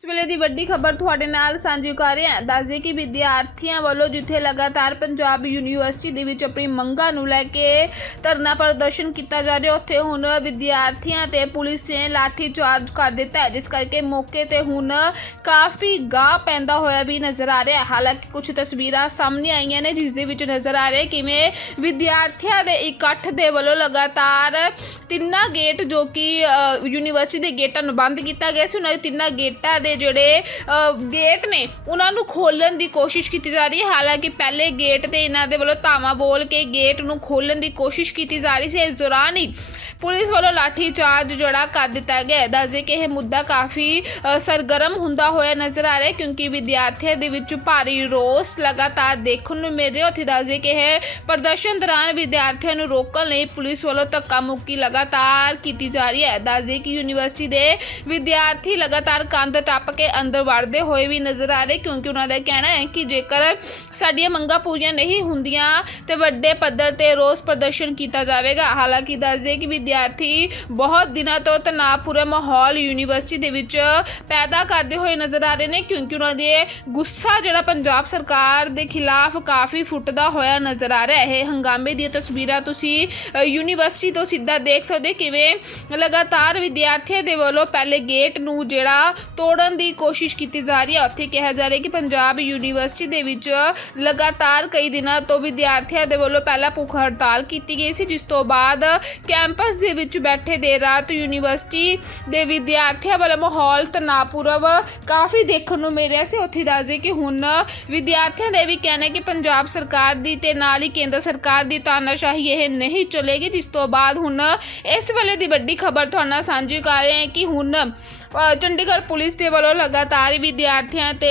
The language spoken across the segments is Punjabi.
ਇਸ ਵੇਲੇ ਦੀ ਵੱਡੀ ਖਬਰ ਤੁਹਾਡੇ ਨਾਲ ਸਾਂਝੀ ਕਰ ਰਹੇ ਹਾਂ। ਦੱਸਦੇ ਕਿ ਵਿਦਿਆਰਥੀਆਂ ਵੱਲੋਂ ਜਿੱਥੇ ਲਗਾਤਾਰ ਪੰਜਾਬ ਯੂਨੀਵਰਸਿਟੀ ਦੇ ਵਿੱਚ ਆਪਣੀ ਮੰਗਾਂ ਨੂੰ ਲੈ ਕੇ ਧਰਨਾ ਪ੍ਰਦਰਸ਼ਨ ਕੀਤਾ ਜਾ ਰਿਹਾ, ਉੱਥੇ ਹੁਣ ਵਿਦਿਆਰਥੀਆਂ ਤੇ ਪੁਲਿਸ ਨੇ ਲਾਠੀ ਚਾਰਜ ਕਰ ਦਿੱਤਾ ਹੈ, ਜਿਸ ਕਰਕੇ ਮੌਕੇ ਤੇ ਹੁਣ ਕਾਫੀ ਗਾਹ ਪੈਂਦਾ ਹੋਇਆ ਵੀ ਨਜ਼ਰ ਆ ਰਿਹਾ। ਹਾਲਾਂਕਿ ਕੁਝ ਤਸਵੀਰਾਂ ਸਾਹਮਣੇ ਆਈਆਂ ਨੇ, ਜਿਸ ਦੇ ਵਿੱਚ ਨਜ਼ਰ ਆ ਰਿਹਾ ਕਿਵੇਂ ਵਿਦਿਆਰਥੀਆਂ ਦੇ ਇਕੱਠ ਦੇ ਵੱਲੋਂ ਲਗਾਤਾਰ ਤਿੰਨਾਂ ਗੇਟ ਜੋ ਕਿ ਯੂਨੀਵਰਸਿਟੀ ਦੇ ਗੇਟਾਂ ਨੂੰ ਬੰਦ ਕੀਤਾ ਗਿਆ ਸੀ, ਉਹਨਾਂ ਦੇ ਤਿੰਨਾਂ ਗੇਟਾਂ ਦੇ ਜਿਹੜੇ ਅ, ਗੇਟ ਨੇ ਉਹਨਾਂ ਨੂੰ ਖੋਲਣ ਦੀ ਕੋਸ਼ਿਸ਼ ਕੀਤੀ ਜਾ ਰਹੀ ਹੈ। ਹਾਲਾਂਕਿ ਪਹਿਲੇ ਗੇਟ ਤੇ ਇਹਨਾਂ ਦੇ ਵੱਲੋਂ ਧਾਵਾ ਬੋਲ ਕੇ ਗੇਟ ਨੂੰ ਖੋਲਣ ਦੀ ਕੋਸ਼ਿਸ਼ ਕੀਤੀ ਜਾ ਰਹੀ ਸੀ ਇਸ ਦੌਰਾਨ ਹੀ ਪੁਲਿਸ ਵੱਲੋਂ ਲਾਠੀ ਚਾਰਜ ਜਿਹੜਾ ਕਰ ਦਿੱਤਾ ਗਿਆ ਹੈ। ਦੱਸਦੇ ਕਿ ਇਹ ਮੁੱਦਾ ਕਾਫੀ ਸਰਗਰਮ ਹੁੰਦਾ ਹੋਇਆ ਨਜ਼ਰ ਆ ਰਿਹਾ ਕਿਉਂਕਿ ਵਿਦਿਆਰਥੀਆਂ ਦੇ ਵਿੱਚ ਭਾਰੀ ਰੋਸ ਲਗਾਤਾਰ ਦੇਖਣ ਨੂੰ ਮਿਲ ਰਿਹਾ ਉੱਥੇ ਦੱਸਦੇ ਕਿ ਇਹ ਪ੍ਰਦਰਸ਼ਨ ਦੌਰਾਨ ਵਿਦਿਆਰਥੀਆਂ ਨੂੰ ਰੋਕਣ ਲਈ ਪੁਲਿਸ ਵੱਲੋਂ ਧੱਕਾ ਮੁੱਕੀ ਲਗਾਤਾਰ ਕੀਤੀ ਜਾ ਰਹੀ ਹੈ। ਦੱਸਦੇ ਕਿ ਯੂਨੀਵਰਸਿਟੀ ਦੇ ਵਿਦਿਆਰਥੀ ਲਗਾਤਾਰ ਕੰਧ ਟੱਪ ਕੇ ਅੰਦਰ ਵੜਦੇ ਹੋਏ ਵੀ ਨਜ਼ਰ ਆ ਰਹੇ ਕਿਉਂਕਿ ਉਹਨਾਂ ਦਾ ਕਹਿਣਾ ਹੈ ਕਿ ਜੇਕਰ ਸਾਡੀਆਂ ਮੰਗਾਂ ਪੂਰੀਆਂ ਨਹੀਂ ਹੁੰਦੀਆਂ ਤੇ ਵੱਡੇ ਪੱਧਰ ਤੇ ਰੋਸ ਪ੍ਰਦਰਸ਼ਨ ਕੀਤਾ ਜਾਵੇਗਾ। ਹਾਲਾਂਕਿ ਦੱਸਦੇ ਕਿ ਵਿਦਿਆਰਥੀ ਬਹੁਤ ਦਿਨਾਂ ਤੋਂ ਤਣਾਅਪੂਰਨ ਮਾਹੌਲ ਯੂਨੀਵਰਸਿਟੀ ਦੇ ਵਿੱਚ ਪੈਦਾ ਕਰਦੇ ਹੋਏ ਨਜ਼ਰ ਆ ਰਹੇ ਨੇ, ਕਿਉਂਕਿ ਉਹਨਾਂ ਦੇ ਗੁੱਸਾ ਜਿਹੜਾ ਪੰਜਾਬ ਸਰਕਾਰ ਦੇ ਖਿਲਾਫ ਕਾਫੀ ਫੁੱਟਦਾ ਹੋਇਆ ਨਜ਼ਰ ਆ ਰਿਹਾ ਹੈ। ਇਹ ਹੰਗਾਮੇ ਦੀਆਂ ਤਸਵੀਰਾਂ ਤੁਸੀਂ ਯੂਨੀਵਰਸਿਟੀ ਤੋਂ ਸਿੱਧਾ ਦੇਖ ਸਕਦੇ ਹੋ ਕਿਵੇਂ ਲਗਾਤਾਰ ਵਿਦਿਆਰਥੀਆਂ ਦੇ ਵੱਲੋਂ ਪਹਿਲੇ ਗੇਟ ਨੂੰ ਜਿਹੜਾ ਤੋੜਨ ਦੀ ਕੋਸ਼ਿਸ਼ ਕੀਤੀ ਜਾ ਰਹੀ ਹੈ। ਉੱਥੇ ਕਿਹਾ ਜਾ ਰਿਹਾ ਕਿ ਪੰਜਾਬ ਯੂਨੀਵਰਸਿਟੀ ਦੇ ਵਿੱਚ ਲਗਾਤਾਰ ਕਈ ਦਿਨਾਂ ਤੋਂ ਵਿਦਿਆਰਥੀਆਂ ਦੇ ਵੱਲੋਂ ਪਹਿਲਾਂ ਭੁੱਖ ਹੜਤਾਲ ਕੀਤੀ ਗਈ ਸੀ, ਜਿਸ ਤੋਂ ਬਾਅਦ ਕੈਂਪਸ ਦੇ ਵਿੱਚ ਬੈਠੇ ਦੇਰ ਰਾਤ ਯੂਨੀਵਰਸਿਟੀ ਦੇ ਵਿਦਿਆਰਥੀਆਂ ਵੱਲੋਂ ਮਾਹੌਲ ਤਣਾਅਪੂਰਵ ਕਾਫੀ ਦੇਖਣ ਨੂੰ ਮਿਲ ਰਿਹਾ ਸੀ। ਉੱਥੇ ਦੱਸਦੇ ਕਿ ਹੁਣ ਵਿਦਿਆਰਥੀਆਂ ਦਾ ਇਹ ਵੀ ਕਹਿਣਾ ਕਿ ਪੰਜਾਬ ਸਰਕਾਰ ਦੀ ਤੇ ਨਾਲ ਹੀ ਕੇਂਦਰ ਸਰਕਾਰ ਦੀ ਤਾਨਾਸ਼ਾਹੀ ਇਹ ਨਹੀਂ ਚੱਲੇਗੀ, ਜਿਸ ਤੋਂ ਬਾਅਦ ਹੁਣ ਇਸ ਵੇਲੇ ਦੀ ਵੱਡੀ ਖਬਰ ਤੁਹਾਡੇ ਨਾਲ ਸਾਂਝੀ ਕਰ ਰਹੇ ਹਾਂ ਕਿ ਹੁਣ ਚੰਡੀਗੜ੍ਹ ਪੁਲਿਸ ਦੇ ਵੱਲੋਂ ਲਗਾਤਾਰ ਵਿਦਿਆਰਥੀਆਂ ਤੇ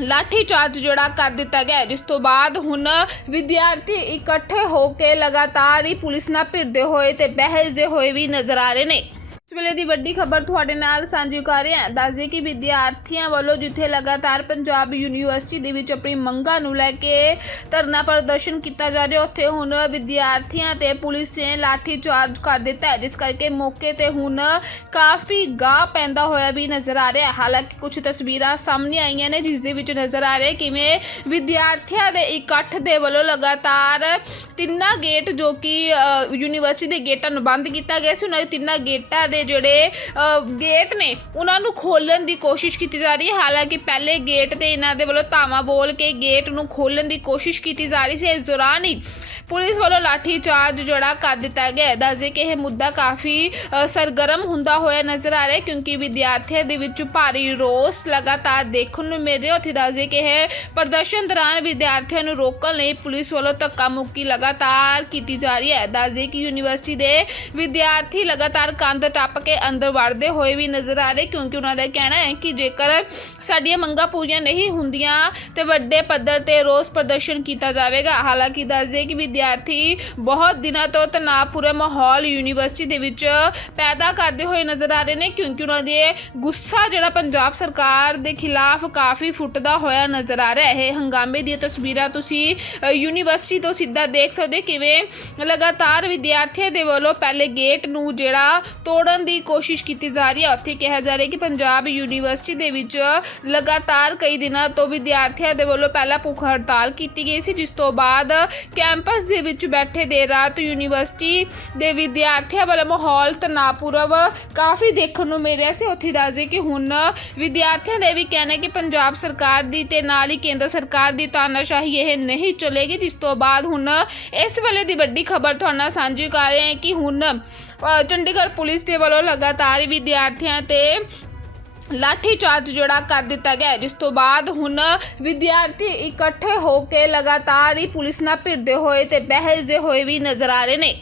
ਲਾਠੀ ਚਾਰਜ ਜਿਹੜਾ ਕਰ ਦਿੱਤਾ ਗਿਆ ਜਿਸ ਤੋਂ ਬਾਅਦ ਹੁਣ ਵਿਦਿਆਰਥੀ ਇਕੱਠੇ ਹੋ ਕੇ ਲਗਾਤਾਰ ਹੀ ਪੁਲਿਸ ਨਾਲ ਭਿੜਦੇ ਹੋਏ ਤੇ ਬਹਿਸਦੇ ਹੋਏ ਵੀ ਨਜ਼ਰ ਆ ਰਹੇ ਨੇ। ਇਸ ਵੇਲੇ ਦੀ ਵੱਡੀ ਖਬਰ ਤੁਹਾਡੇ ਨਾਲ ਸਾਂਝੀ ਕਰ ਰਹੇ ਹਾਂ। ਦੱਸਦੇ ਕਿ ਵਿਦਿਆਰਥੀਆਂ ਵੱਲੋਂ ਜਿੱਥੇ ਲਗਾਤਾਰ ਪੰਜਾਬ ਯੂਨੀਵਰਸਿਟੀ ਦੇ ਵਿੱਚ ਆਪਣੀ ਮੰਗਾਂ ਨੂੰ ਲੈ ਕੇ ਧਰਨਾ ਪ੍ਰਦਰਸ਼ਨ ਕੀਤਾ ਜਾ ਰਿਹਾ, ਉੱਥੇ ਹੁਣ ਵਿਦਿਆਰਥੀਆਂ ਤੇ ਪੁਲਿਸ ਨੇ ਲਾਠੀ ਚਾਰਜ ਕਰ ਦਿੱਤਾ ਹੈ। ਜਿਸ ਕਰਕੇ ਮੌਕੇ ਤੇ ਹੁਣ ਕਾਫੀ ਗਾਹ ਪੈਂਦਾ ਹੋਇਆ ਵੀ ਨਜ਼ਰ ਆ ਰਿਹਾ। ਹਾਲਾਂਕਿ ਕੁਝ ਤਸਵੀਰਾਂ ਸਾਹਮਣੇ ਆਈਆਂ ਨੇ, ਜਿਸ ਦੇ ਵਿੱਚ ਨਜ਼ਰ ਆ ਰਿਹਾ ਕਿਵੇਂ ਵਿਦਿਆਰਥੀਆਂ ਦੇ ਇਕੱਠ ਦੇ ਵੱਲੋਂ ਲਗਾਤਾਰ ਤਿੰਨਾਂ ਗੇਟ ਜੋ ਕਿ ਯੂਨੀਵਰਸਿਟੀ ਦੇ ਗੇਟਾਂ ਨੂੰ ਬੰਦ ਕੀਤਾ ਗਿਆ ਸੀ। ਉਹਨਾਂ ਦੇ ਤਿੰਨਾਂ ਗੇਟਾਂ ਦੇ ਜਿਹੜੇ ਅ, ਗੇਟ ਨੇ ਉਹਨਾਂ ਨੂੰ ਖੋਲਣ ਦੀ ਕੋਸ਼ਿਸ਼ ਕੀਤੀ ਜਾ ਰਹੀ ਹੈ। ਹਾਲਾਂਕਿ ਪਹਿਲੇ ਗੇਟ ਤੇ ਇਹਨਾਂ ਦੇ ਵੱਲੋਂ ਧਾਵਾ ਬੋਲ ਕੇ ਗੇਟ ਨੂੰ ਖੋਲਣ ਦੀ ਕੋਸ਼ਿਸ਼ ਕੀਤੀ ਜਾ ਰਹੀ ਸੀ। ਇਸ ਦੌਰਾਨ ਹੀ ਪੁਲਿਸ ਵੱਲੋਂ ਲਾਠੀ ਚਾਰਜ ਜਿਹੜਾ ਕਰ ਦਿੱਤਾ ਗਿਆ ਹੈ। ਦੱਸਦੇ ਕਿ ਇਹ ਮੁੱਦਾ ਕਾਫੀ ਸਰਗਰਮ ਹੁੰਦਾ ਹੋਇਆ ਨਜ਼ਰ ਆ ਰਿਹਾ ਕਿਉਂਕਿ ਵਿਦਿਆਰਥੀਆਂ ਦੇ ਵਿੱਚ ਭਾਰੀ ਰੋਸ ਲਗਾਤਾਰ ਦੇਖਣ ਨੂੰ ਮਿਲ ਰਿਹਾ ਉੱਥੇ ਦੱਸਦੇ ਕਿ ਇਹ ਪ੍ਰਦਰਸ਼ਨ ਦੌਰਾਨ ਵਿਦਿਆਰਥੀਆਂ ਨੂੰ ਰੋਕਣ ਲਈ ਪੁਲਿਸ ਵੱਲੋਂ ਧੱਕਾ ਮੁੱਕੀ ਲਗਾਤਾਰ ਕੀਤੀ ਜਾ ਰਹੀ ਹੈ। ਦੱਸਦੇ ਕਿ ਯੂਨੀਵਰਸਿਟੀ ਦੇ ਵਿਦਿਆਰਥੀ ਲਗਾਤਾਰ ਕੰਧ ਟੱਪ ਕੇ ਅੰਦਰ ਵੜਦੇ ਹੋਏ ਵੀ ਨਜ਼ਰ ਆ ਰਹੇ ਕਿਉਂਕਿ ਉਹਨਾਂ ਦਾ ਕਹਿਣਾ ਹੈ ਕਿ ਜੇਕਰ ਸਾਡੀਆਂ ਮੰਗਾਂ ਪੂਰੀਆਂ ਨਹੀਂ ਹੁੰਦੀਆਂ ਤੇ ਵੱਡੇ ਪੱਧਰ ਤੇ ਰੋਸ ਪ੍ਰਦਰਸ਼ਨ ਕੀਤਾ ਜਾਵੇਗਾ। ਹਾਲਾਂਕਿ ਦੱਸਦੇ ਕਿ ਵਿਦਿਆਰਥੀ ਬਹੁਤ ਦਿਨਾਂ ਤੋਂ ਤਣਾਅਪੂਰਨ ਮਾਹੌਲ ਯੂਨੀਵਰਸਿਟੀ ਦੇ ਵਿੱਚ ਪੈਦਾ ਕਰਦੇ ਹੋਏ ਨਜ਼ਰ ਆ ਰਹੇ ਨੇ, ਕਿਉਂਕਿ ਉਹਨਾਂ ਦੇ ਗੁੱਸਾ ਜਿਹੜਾ ਪੰਜਾਬ ਸਰਕਾਰ ਦੇ ਖਿਲਾਫ ਕਾਫੀ ਫੁੱਟਦਾ ਹੋਇਆ ਨਜ਼ਰ ਆ ਰਿਹਾ ਹੈ। ਇਹ ਹੰਗਾਮੇ ਦੀਆਂ ਤਸਵੀਰਾਂ ਤੁਸੀਂ ਯੂਨੀਵਰਸਿਟੀ ਤੋਂ ਸਿੱਧਾ ਦੇਖ ਸਕਦੇ ਹੋ ਕਿਵੇਂ ਲਗਾਤਾਰ ਵਿਦਿਆਰਥੀਆਂ ਦੇ ਵੱਲੋਂ ਪਹਿਲੇ ਗੇਟ ਨੂੰ ਜਿਹੜਾ ਤੋੜਨ ਦੀ ਕੋਸ਼ਿਸ਼ ਕੀਤੀ ਜਾ ਰਹੀ ਹੈ। ਉੱਥੇ ਕਿਹਾ ਜਾ ਰਿਹਾ ਕਿ ਪੰਜਾਬ ਯੂਨੀਵਰਸਿਟੀ ਦੇ ਵਿੱਚ ਲਗਾਤਾਰ ਕਈ ਦਿਨਾਂ ਤੋਂ ਵਿਦਿਆਰਥੀਆਂ ਦੇ ਵੱਲੋਂ ਪਹਿਲਾਂ ਭੁੱਖ ਹੜਤਾਲ ਕੀਤੀ ਗਈ ਸੀ, ਜਿਸ ਤੋਂ ਬਾਅਦ ਕੈਂਪਸ ਦੇ ਵਿੱਚ ਬੈਠੇ ਦੇ ਰਾਤ ਯੂਨੀਵਰਸਿਟੀ ਦੇ ਵਿਦਿਆਰਥੀਆਂ ਵੱਲੋਂ ਮਾਹੌਲ ਤਣਾਅਪੂਰਵ ਕਾਫੀ ਦੇਖਣ ਨੂੰ ਮਿਲ ਰਿਹਾ ਸੀ। ਉੱਥੇ ਦੱਸਦੇ ਕਿ ਹੁਣ ਵਿਦਿਆਰਥੀਆਂ ਦਾ ਵੀ ਕਹਿਣਾ ਕਿ ਪੰਜਾਬ ਸਰਕਾਰ ਦੀ ਤੇ ਨਾਲ ਹੀ ਕੇਂਦਰ ਸਰਕਾਰ ਦੀ ਤਾਨਾਸ਼ਾਹੀ ਇਹ ਨਹੀਂ ਚਲੇਗੀ, ਜਿਸ ਤੋਂ ਬਾਅਦ ਹੁਣ ਇਸ ਵੇਲੇ ਦੀ ਵੱਡੀ ਖਬਰ ਤੁਹਾਡੇ ਨਾਲ ਸਾਂਝੀ ਕਰ ਰਹੇ ਹਾਂ ਕਿ ਹੁਣ ਚੰਡੀਗੜ੍ਹ ਪੁਲਿਸ ਦੇ ਵੱਲੋਂ ਲਗਾਤਾਰ ਵਿਦਿਆਰਥੀਆਂ ਤੇ ਲਾਠੀ ਚਾਰਜ ਜਿਹੜਾ ਕਰ ਦਿੱਤਾ ਗਿਆ ਜਿਸ ਤੋਂ ਬਾਅਦ ਹੁਣ ਵਿਦਿਆਰਥੀ ਇਕੱਠੇ ਹੋ ਕੇ ਲਗਾਤਾਰ ਹੀ ਪੁਲਿਸ ਨਾਲ ਭਿੜਦੇ ਹੋਏ ਤੇ ਬਹਿਸਦੇ ਹੋਏ ਵੀ ਨਜ਼ਰ ਆ ਰਹੇ ਨੇ।